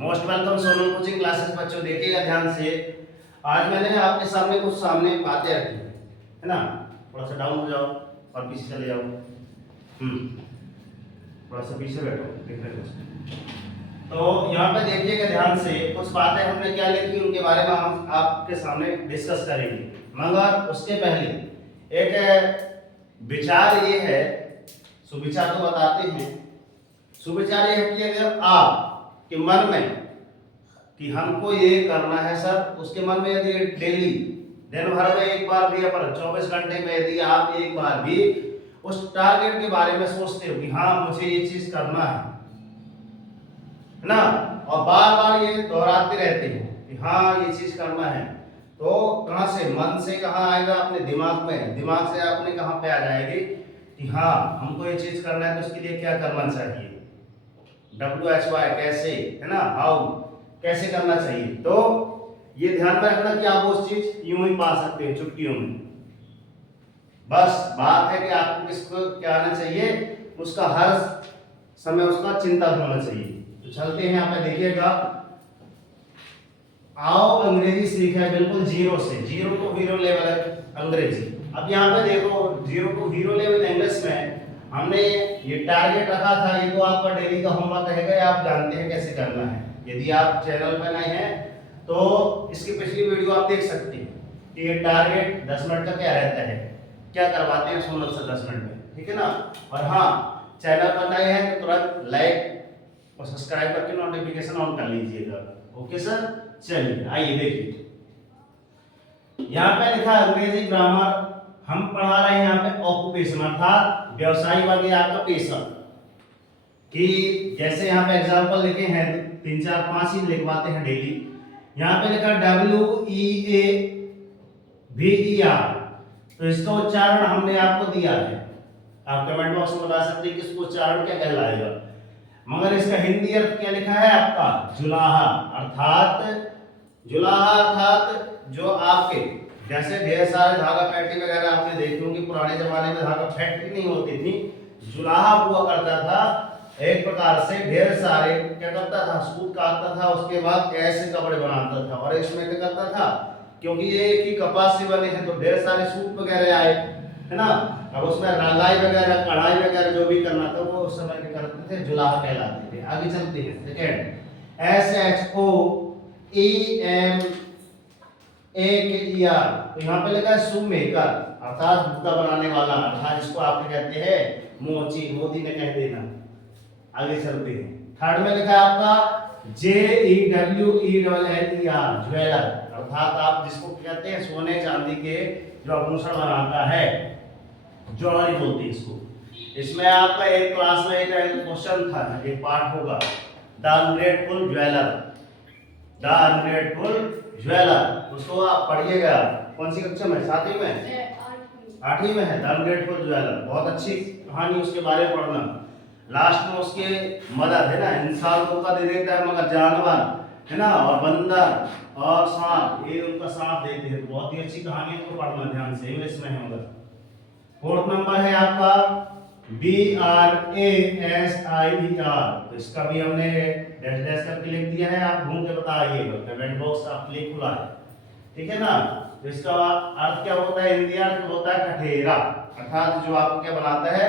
Most welcome Sonal coaching classes. बच्चों देखिएगा ध्यान से। आज मैंने आपके सामने कुछ बातें रखी है ना। थोड़ा सा डाउन हो जाओ और पीछे चले जाओ। थोड़ा सा पीछे बैठो, दिख रहे कुछ। तो यहाँ पे देखिएगा ध्यान से, कुछ बातें हमने क्या लिखी उनके बारे में हम आपके सामने डिस्कस करेंगे। मगर उसके पहले एक विचार ये है, सुविचार तो बताते हैं। सुविचार ये है कि अगर आपके मन में कि हमको ये करना है सर, उसके मन में यदि डेली दिन भर में एक बार भी या 24 घंटे में यदि आप एक बार भी उस टारगेट के बारे में सोचते हो कि हाँ मुझे ये चीज करना है ना, और बार बार ये दोहराते रहते हो कि हाँ ये चीज करना है, तो कहां से, मन से कहां आएगा, अपने दिमाग में, दिमाग से आपने कहां पे आ जाएगी कि हाँ हमको ये चीज करना है, तो उसके लिए क्या करना चाहिए। WHY कैसे, है ना, हाउ कैसे करना चाहिए। तो ये ध्यान में रखना कि आप उस चीज यूं ही पा सकते हैं चुटकियों में। बस बात है कि आपको किसको क्या आना चाहिए, उसका हर समय उसका चिंतन होना चाहिए। तो चलते हैं यहाँ पे देखिएगा। आओ अंग्रेजी सीखे है बिल्कुल जीरो से, जीरो टू हीरो लेवल अंग्रेजी। अब यहाँ पे देखो, zero to hero level English में हमने ये टारगेट रखा था। ये तो आपका डेली का होमवर्क रहेगा, आप जानते हैं कैसे करना है। यदि आप चैनल पर नए हैं तो इसकी पिछली वीडियो आप देख सकते हैं कि ये टारगेट 10 मिनट का क्या रहता है, क्या करवाते हैं सोनल से 10 मिनट में, ठीक है ना। और हाँ, चैनल पर नए हैं तो तुरंत लाइक और सब्सक्राइब करके नोटिफिकेशन ऑन कर लीजिएगा। ओके सर, चलिए आइए देखिए। यहाँ पे लिखा है अंग्रेजी ग्रामर। हम पढ़ा रहे हैं यहाँ पे ऑक्यूपेशन अर्थात व्यवसाय वर्ग आपका पेशा, कि जैसे यहाँ पे एग्जांपल लिखे हैं 3 4 5 ही लिखवाते हैं डेली। यहाँ पे लिखा WEAVER, तो इसका उच्चारण हमने आपको दिया है। आप कमेंट बॉक्स में बता सकते हैं कि इसका उच्चारण क्या कहलाएगा। मगर इसका हिंदी अर्थ क्या लिखा है आपका, जुलाहा। अर्थात जो आपके जैसे ढेर सारे धागा फैक्ट्री वगैरह आपने देखी होंगी, पुराने जमाने में धागा फैक्ट्री नहीं होती थी, जुलाहा हुआ करता था। एक प्रकार से ढेर सारे क्या करता था, सूत काटता था, उसके बाद ऐसे कपड़े बनाता था। और इसमें क्या करता था, क्योंकि ये एक ही कपास से बने हैं तो ढेर सारे सूट वगैरह आए, है ना। अब उसमें रंगाई वगैरह, कढ़ाई वगैरह जो भी करना था वो उस समय क्या करते थे, जुलाहा कहलाते थे। आगे चलते हैं। सेकंड, SHOEMAKER, तो यहाँ पे लिखा है शू मेकर अर्थात जूता बनाने वाला, अर्थात जिसको आप कहते हैं मोची, मोदी ने कह देना। आगे चलते हैं। थर्ड में लिखा है आपका JEWELLER, ज्वेलर, अर्थात आप जिसको कहते हैं सोने चांदी के जो आभूषण बनाता है, ज्वेलरी बोलते हैं इसको। इसमें आपका एक क्लास में एक क्वेश्चन था, एक पार्ट होगा, द अनग्रेटफुल ज्वेलर, उसको आप पढ़िएगा। कौन सी कक्षा में, 7वीं में, 8वीं में है द अनग्रेटफुल ज्वेलर। बहुत अच्छी कहानी उसके बारे में पढ़ना। लास्ट में उसके मदद है ना, इंसान को दे देता है मगर जानवर है ना, और बंदर और सांप ये उनका साथ देते हैं। बहुत ही अच्छी कहानी है, तो पढ़ना ध्यान से, इंग्लिश में है। मगर फोर्थ नंबर है आपका BRASIER, तो इसका भी हमने डैश डैश करके लिख दिया है, आप ढूंढ के बताइएगा, कमेंट बॉक्स आपके लिए खुला है, ठीक है ना। तो इसका अर्थ क्या होता है, हिंदी अर्थ होता है ठठेरा, अर्थात जो आपको क्या बनाता है,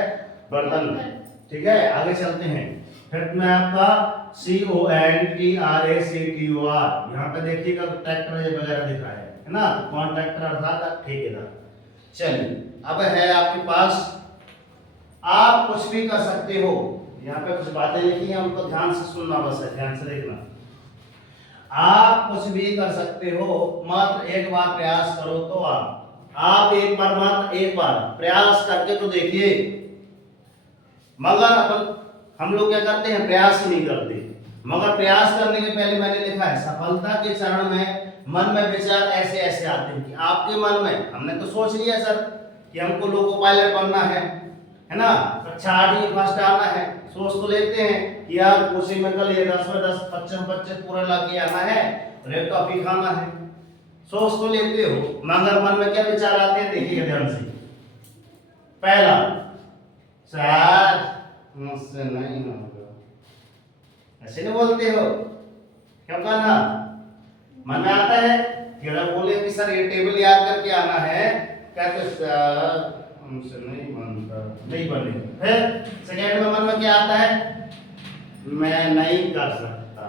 बर्तन, ठीक है। आगे चलते हैं। फिर में आपका CONTRACTOR, यहाँ पे देखिएगा ट्रैक्टर वगैरह दिख रहा है ना, कॉन्ट्रैक्टर अर्थात ठेकेदार। चलिए अब है आपके पास, आप कुछ भी कर सकते हो। यहाँ पे कुछ बातें लिखी हैं, उनको ध्यान से सुनना, बस है ध्यान से देखना। आप कुछ भी कर सकते हो, मात्र एक बार प्रयास करो तो आप एक बार, मात्र एक बार प्रयास करके तो देखिए। मगर हम लोग क्या करते हैं, प्रयास ही नहीं करते। मगर प्रयास करने के पहले मैंने लिखा है, सफलता के चरण में मन में विचार ऐसे ऐसे आते हैं कि आपके मन में, हमने तो सोच लिया सर कि हमको लोको पायलट बनना है ना, कक्षा 8 फर्स्ट आना है, सोच तो लेते हैं कि यार कोचिंग में कल ये 10 में 10 25 पूरा लाके आना है और एक टॉफी खाना है, सोच तो लेते हो। मगर मन में क्या विचार आते हैं, देखिए ध्यान से। पहला, सर मुझसे नहीं होगा, ऐसे नहीं बोलते हो, क्यों कहना मन में आता है कि अगर बोले कि सर ये टेबल याद करके आना है, कहते हमसे नहीं बनता, नहीं बने। फिर सेकेंड में मन में क्या आता है, मैं नहीं कर सकता।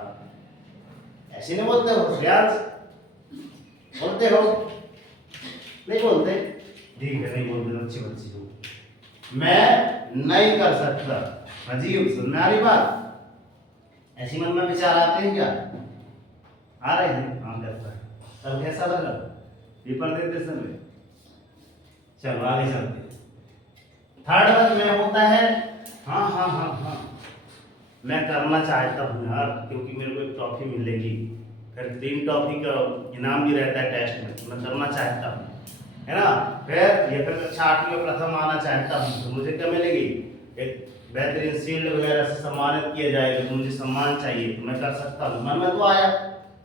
ऐसे नहीं बोलते हो रियाज, बोलते हो नहीं बोलते, ठीक है नहीं बोलते, अच्छी बच्ची हो। मैं नहीं कर सकता, अजीब सुनने आ रही बात। ऐसी मन में विचार आते हैं क्या, आ रहे हैं? हाँ करता है। तब कैसा लगा पेपर देते समय? चलो आगे चलते। थर्ड वर्ग में होता है हाँ हाँ हाँ हाँ, मैं करना चाहता हूँ यार, क्योंकि मेरे को एक ट्रॉफी मिलेगी, फिर 3 ट्रॉफी का इनाम भी रहता है टेस्ट में, तो मैं करना चाहता हूँ, है ना। फिर ये फिर कक्षा 8 में प्रथम आना चाहता हूँ, तो मुझे क्या मिलेगी, एक बेहतरीन शील्ड वगैरह से सम्मानित किया जाएगा, तो मुझे सम्मान चाहिए, तो मैं कर सकता हूँ। मन में तो आया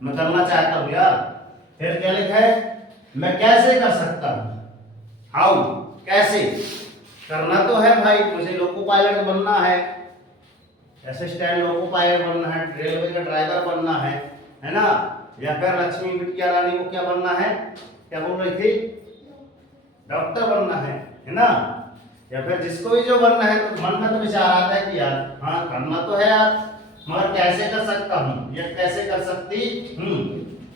मैं करना चाहता हूँ यार। फिर क्या लिखा है, मैं कैसे कर सकता हूँ, हाउ, कैसे करना तो है भाई, मुझे लोको पायलट बनना है, असिस्टेंट लोको पायलट बनना है, रेलवे का ड्राइवर बनना है ना। या फिर लक्ष्मी बिटिया रानी को क्या बनना है, क्या बोल रही थी, डॉक्टर बनना है ना। या फिर जिसको भी जो बनना है, तो मन में तो विचार आता है कि यार हाँ करना तो है यार, मगर कैसे कर सकता हूँ या कैसे कर सकती हूँ।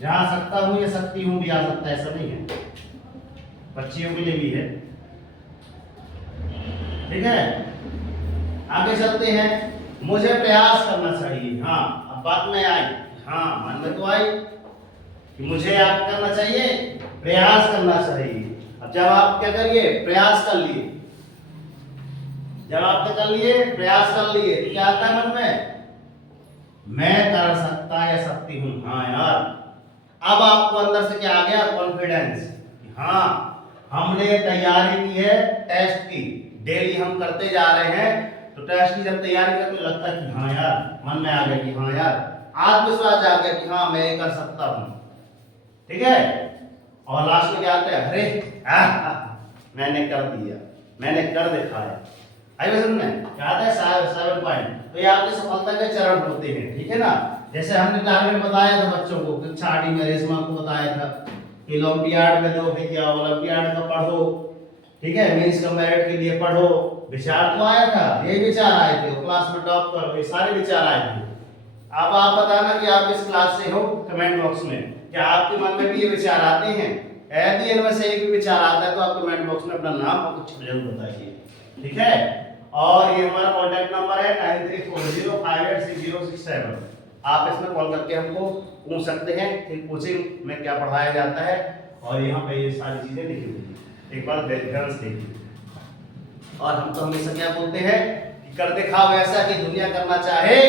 जहाँ सकता हूँ या सकती हूँ भी आ सकता है, ऐसा नहीं है, बच्चियों के लिए भी है, ठीक है। आगे चलते हैं, मुझे प्रयास करना चाहिए। हाँ अब बात में आई, हाँ मन में तो आई कि मुझे आप करना चाहिए, प्रयास करना चाहिए। अब जब आप क्या करिए, प्रयास कर लिए, जब आप क्या कर लिए, प्रयास कर लिए, तो क्या आता है मन में, मैं कर सकता या सकती हूँ। हाँ यार, अब आपको अंदर से क्या आ गया, कॉन्फिडेंस, हाँ हमने तैयारी की है टेस्ट की, डेली हम करते जा रहे हैं, तो टेस्ट की जब तैयारी करते तो लगता है कि हाँ यार, मन में आ गया कि हाँ यार, आत्मविश्वास आ गया कि हाँ मैं ये कर सकता हूँ, ठीक है। और लास्ट में क्या आता है, अरे मैंने कर दिया, मैंने कर दिखाया। आई समझ में, क्या आता है 7 पॉइंट, तो ये आपकी सफलता के चरण होते हैं, ठीक है ना। जैसे हमने टारगेट बताया था बच्चों को, कक्षा 8 में रेशमा को बताया था कि ओलंपियाड में दो भैया, ओलंपियाड का पढ़ो, ठीक है, मींस का मेरिट के लिए पढ़ो। विचार तो आया था, ये विचार आए थे, क्लास में टॉप करो, ये सारे विचार आए थे। अब आप बताना कि आप इस क्लास से हो, कमेंट बॉक्स में, क्या आपके मन में भी ये विचार आते हैं? यदि इनमें से एक भी विचार आता है तो आप कमेंट बॉक्स में अपना नाम और कुछ जरूर बताइए, ठीक है। और ये हमारा कॉन्टैक्ट नंबर है 9340586067। आप इसमें कॉल करके हमको पूछ सकते हैं कि कोचिंग में क्या पढ़ाया जाता है, और यहाँ पे ये सारी चीजें लिखी हुई है, एक बार ध्यान से देखिए। और हम तो हमेशा क्या बोलते हैं कि कर दिखाओ ऐसा कि दुनिया करना चाहे,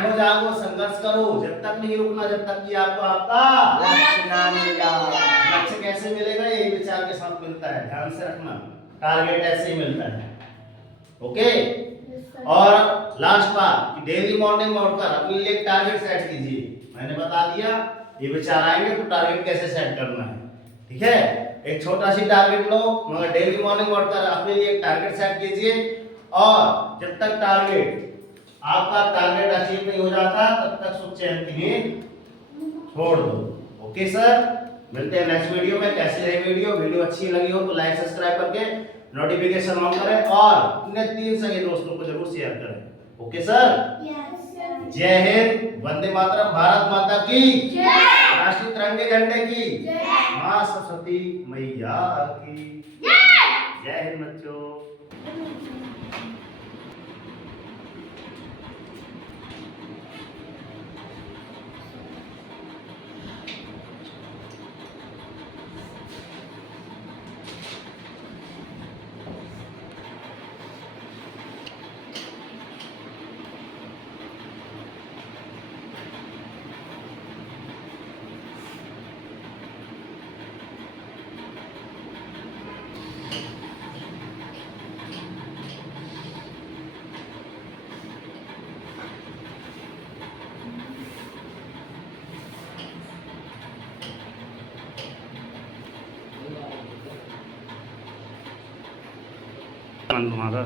और जागो, संघर्ष करो, जब तक नहीं रुकना, जब तक कि आपको आपका लक्ष्य ना मिलेगा। लक्ष्य कैसे मिलेगा, यही विचार के साथ मिलता है, ध्यान से रखना, टारगेट ऐसे ही मिलता है, ओके। और लास्ट बात कि डेली मॉर्निंग में उठकर अपने लिए एक टारगेट सेट कीजिए। मैंने बता दिया, ये विचार आएंगे तो टारगेट कैसे सेट करना है, ठीक है। एक छोटा सी टारगेट लो, मगर डेली मॉर्निंग में उठकर अपने लिए एक टारगेट सेट कीजिए, और जब तक टारगेट आपका टारगेट अचीव नहीं हो जाता तब तक सुख चैन की नींद छोड़ दो, ओके सर। मिलते हैं नेक्स्ट वीडियो में। कैसी रही वीडियो अच्छी लगी हो तो लाइक सब्सक्राइब करके नोटिफिकेशन ऑन करें, और अपने 3 सगे दोस्तों को जरूर शेयर करें, ओके सर। जय हिंद, वंदे मातरम, भारत माता की जय, राष्ट्रीय तिरंगे झंडे की जय, मां सरस्वती मैया की जय हिंद बच्चों। तुम्हारा